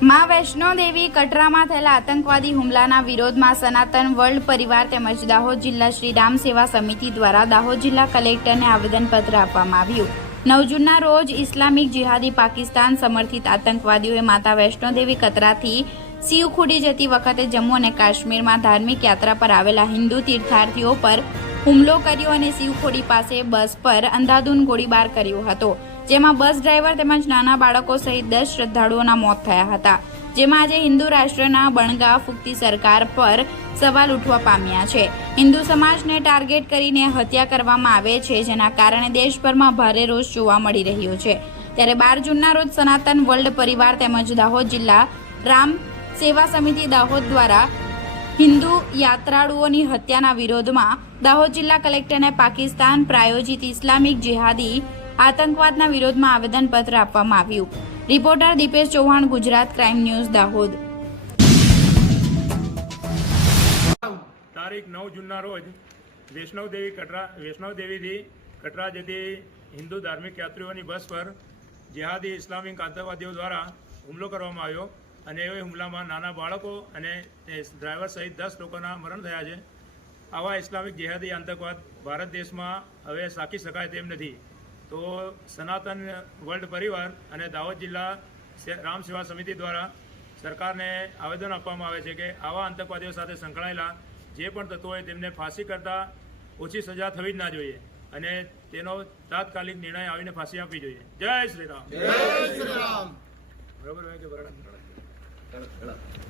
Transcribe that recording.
માં વૈષ્ણો દેવી કટરામાં થયેલા આતંકવાદી હુમલાના વિરોધમાં સનાતન વર્લ્ડ પરિવાર તેમજ દાહોદ જિલ્લા શ્રી રામ સેવા સમિતિ દ્વારા દાહોદ જિલ્લા કલેક્ટરને આવેદનપત્ર આપવામાં આવ્યું. નવ જૂનના રોજ ઇસ્લામિક જિહાદી પાકિસ્તાન સમર્થિત આતંકવાદીઓએ માતા વૈષ્ણો દેવી કતરાથી સિવખુડી જતી વખતે જમ્મુ અને કાશ્મીરમાં ધાર્મિક યાત્રા પર આવેલા હિન્દુ તીર્થાર્થીઓ પર હુમલો કર્યો અને શિવખોડી પાસે બસ પર અંધાધૂન ગોળીબાર કર્યો હતો. જેમાં બસ ડ્રાઈવર તેમજ નાના બાળકો સહિત દસ શ્રદ્ધાળુઓના મોત થયા હતા. જેમાં આજે હિન્દુ રાષ્ટ્રના બણગા ફૂકતી સરકાર પર સવાલ ઉઠવા પામ્યા છે. હિન્દુ સમાજને ટાર્ગેટ કરીને હત્યા કરવામાં આવે છે, જેના કારણે દેશભરમાં ભારે રોષ જોવા મળી રહ્યો છે. ત્યારે બાર જૂનના રોજ સનાતન વર્લ્ડ પરિવાર તેમજ દાહોદ જિલ્લા રામ સેવા સમિતિ દાહોદ દ્વારા હિન્દુ યાત્રાળુઓની હત્યાના વિરોધમાં દાહોદ જિલ્લા કલેક્ટરને પાકિસ્તાન પ્રાયોજિત ઇસ્લામિક જિહાદી આતંકવાદના વિરોધમાં આવેદનપત્ર આપવામાં આવ્યું. Reporter Dipesh Chauhan, Gujarat crime news, Dahod. તારીખ નવ જૂનના રોજ વૈષ્ણવદેવી કટરા વૈષ્ણવદેવીથી કટરા જતી હિન્દુ ધાર્મિક યાત્રીઓની બસ પર જેહાદી ઇસ્લામિક આતંકવાદીઓ દ્વારા હુમલો કરવામાં આવ્યો અને એ હુમલામાં નાના બાળકો અને ડ્રાઈવર સહિત દસ લોકોના મરણ થયા છે. આવા ઇસ્લામિક જેહાદી આતંકવાદ ભારત દેશમાં હવે સાકી શકાય તેમ નથી. તો સનાતન વર્લ્ડ પરિવાર અને દાહોદ જિલ્લા રામ સેવા સમિતિ દ્વારા સરકારને આવેદન આપવામાં આવે છે કે આવા આતંકવાદીઓ સાથે સંકળાયેલા જે પણ તત્વો હોય તેમને ફાંસી કરતાં ઓછી સજા થવી જ ના જોઈએ અને તેનો તાત્કાલિક નિર્ણય આવીને ફાંસી આપવી જોઈએ. જય શ્રી રામ. બરોબર હોય કે બરાબર?